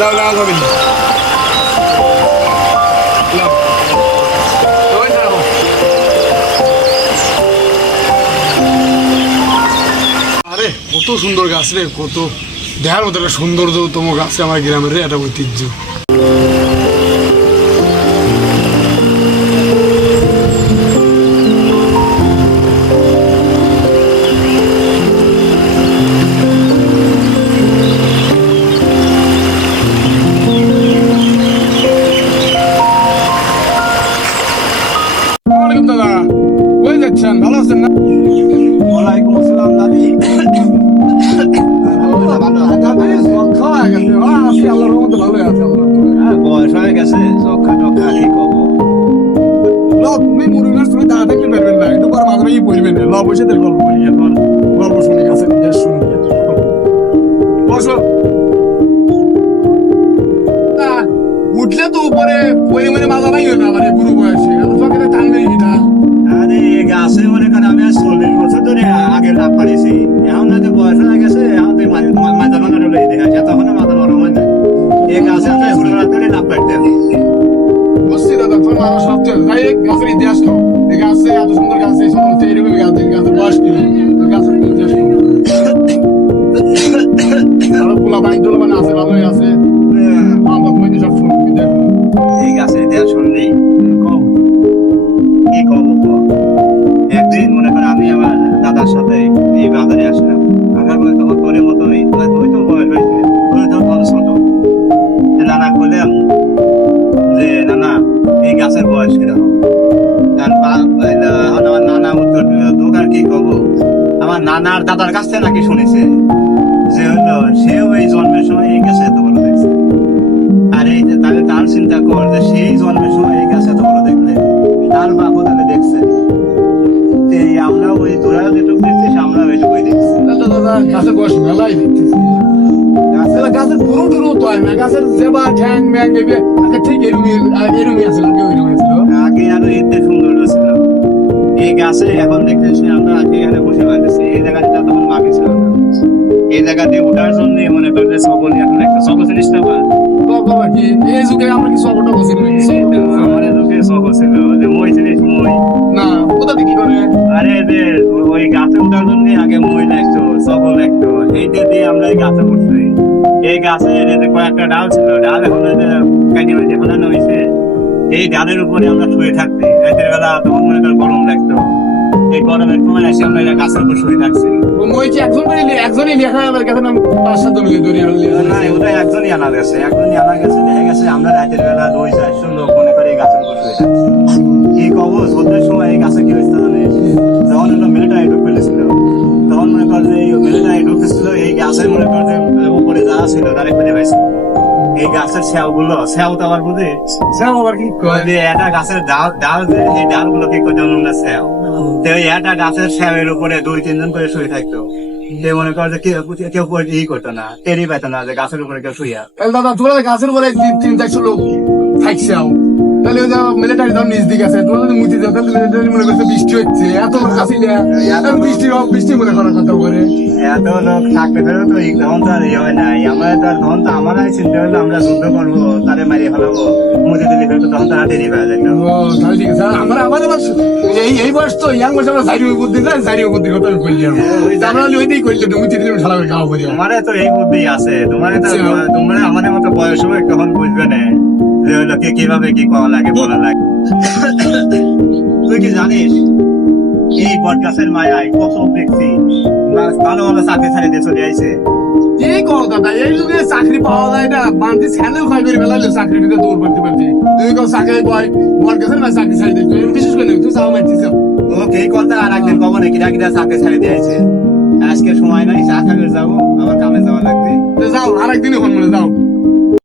লাও লাও যাবে লাও ওই না আরে কত সুন্দর গাছ রে, কত দেখার মতো একটা সৌন্দর্যতম গাছ আমার গ্রামের রে, একটা ঐতিহ্য। দাদা কই যাচ্ছেন, ভালো আছেন না? ওয়ালাইকুম আসসালাম দাদি। বয়স হয়ে গেছে, চক্ষা টক্ষা কি করবো? তুমি মুরুগার তুমি দাঁড়া থাকতে পারবেন না, একটু পর মাঝে মাঝে পড়বেন না, ল বসে গল্প করি, এখন গল্প শুনে গেছে নিজের শুনি বসো। উঠলে তো উপরে পরে মনে মাজা নাই না, মানে বুড়ো বয়সে সকালে টানলে না। আরে গাছে মনে করেন আমি 40 বছর ধরে আগে লাভ পারিছি, এখন হয়তো বয়স হয়ে গেছে, এখন তুই মাথা ভাঙা ডলে দেখা যায়, তখন মাথা নরম হয় না। এই গাছে আমি হুড়ার ধরে লাভ পাইতে বুঝছি দাদা, তোমার মানুষ সবচেয়ে তাই গাছের ইতিহাস খাও। এই গাছে এত সুন্দর গাছ, এই সমস্ত এইরকম গাছ, গাছের বয়স কি গাছের ইতিহাস আরো পোলা পানি তোলা মানে আছে, ভালোই আছে। আমার তুমি সব শুনবি দেখো। এই গাছের ইতিহাস শুনলি কম কি কম। একদিন মনে করেন আমি আমার দাদার সাথে এই বাজারে আসলাম, আসার পরে তখন তোর মতোই তুই তো বয়স হয়েছে, তোর তো ভালো ছোট। নানা বললাম যে নানা এই গাছের বয়স কিরকম? আমার নানা উত্তর দিল, তোকে আর কি কব, আমার নানার দাদার কাছ থেকে নাকি শুনেছে যে হলো সেও এই জন্মের সময় এই গাছে এত বড় দেখছে। আর এই তাহলে তার চিন্তা কর যে সেই জন্মের সময় এই গাছে এত বড় দেখলে তার বাপও তাহলে দেখছে। এই আমরা ওই তোরা যেটুকু দেখছিস আমরা ওইটুকুই দেখছি। দাদা গাছের বয়স মেলাই দেখতেছি, গাছের পুরো টুরো তো হয় না, গাছের জেবা ঠ্যাং ম্যাং নেবে ঠিক এরুমি আছে, ওইরকম ছিল আগে আরো এতে সুন্দর ছিল এই গাছে। এখন দেখতেছি আমরা আজকে এখানে বসে পাইতেছি, এই জায়গাটা তখন মাটি ছিল না। এই জায়গাতে ওঠার জন্য মনে করলে সকল এখন একটা সকল জিনিস না বাবা কি এই যুগে আমরা কি সবটা বসে আমার যুগে সকল ছিল যে মই জিনিস মই না, কোথা থেকে কি করে? আরে যে ওই গাছে ওঠার জন্য আগে মই লাগতো, সকল লাগতো, এইটা দিয়ে আমরা এই গাছে উঠছি। এই গাছে কয়েকটা ডাল ছিল, ডাল এখন কাটিয়ে মাটিয়ে ফেলানো হয়েছে। এই ডালের উপরে আমরা শুয়ে থাকছি, রাতের বেলা তখন মনে কর গরম লাগতো, এই গরমের সময় এসে আমরা গাছের উপর শুয়ে থাকছি। মই কি একজনই লেখা আমার কাছে না, 5-7 মিলে দড়িয়ে না ওটা একজনই আনা গেছে, দেখা গেছে আমরা রাতের বেলা 200-400 লোক মনে করে এই গাছের উপর শুয়ে থাকছি। কি কব, সন্ধ্যের সময় এই গাছে কি হয়েছে জানিস? যখন হলো মিলিটারি ঢুক ফেলেছিল, তখন মনে কর যে এই মিলিটারি ঢুকতেছিল, এই গাছের মনে কর যে উপরে যারা ছিল তারা খুঁজে পাইছিল এই গাছের স্যাও তো আবার বুঝে আবার কি একটা গাছের ডাল যে এই ডাল গুলো কি করতে আমরা স্যাও, তো একটা গাছের স্যাওয়ের উপরে 2-3 জন করে শুয়ে থাকতো। মনে কর যে কেউ ই করতো না, টেরি পাইতো না যে গাছের উপরে কেউ শুইয়া। দাদা তোরা গাছের উপরে 3-400 লোক থাকছে, তাহলে ওই মিলিটারি ধর নিজ দিকে আছে, তোরা যদি মুতি যাও তাহলে মিলিটারি মনে করছে বৃষ্টি হচ্ছে, এত লোক আসিলে বৃষ্টি মনে করার কথা করে এত লোক থাকতে পেরে তো তখন তো আর ইয়ে হয় নাই। আমরা তো আর তখন তো আমার চিন্তা হলো আমরা যুদ্ধ করবো, তারে মারিয়ে ফেলাবো, মুদি দিলি ফেলতো, তখন তারা টেরি পাওয়া যায়। তাহলে ঠিক আছে, আমাদের এই বয়স তো ইয়াং বয়স আমরা জারি বুদ্ধি না, জারি বুদ্ধির কথা আমি করলাম, আমরা ওই দিয়েই করলে মুতি দিলে ঢালা করে খাওয়া করি। তোমার তো এই বুদ্ধি আছে, তোমার তোমরা আমাদের মতো বয়স হবে তখন বুঝবে না যে হলো কিভাবে কি করা লাগে বলা লাগে। তুই কি জানিস এই বট গাছের মায়ায় কত দেখছি ভালো ভালো চাকরি ছাড়িয়ে দিয়ে চলে আইছে। এই কথা এই যুগে চাকরি পাওয়া যায় না, বান্ধি ছেলেও খাই করে বেলালে চাকরি দিতে দৌড় করতে পারছি। তুই কেউ চাকরি পাই বট গাছের মায় চাকরি ছাড়ি দিচ্ছি, বিশেষ করে তুই চাও মারছিস ওকে এই কথা আর একদিন কব না, কিরা কিরা চাকরি ছাড়িয়ে দিয়েছে। আজকে সময় নাই, চা খাবে যাবো, আমার কামে যাওয়া লাগবে। যাও আর একদিন ওখানে যাও।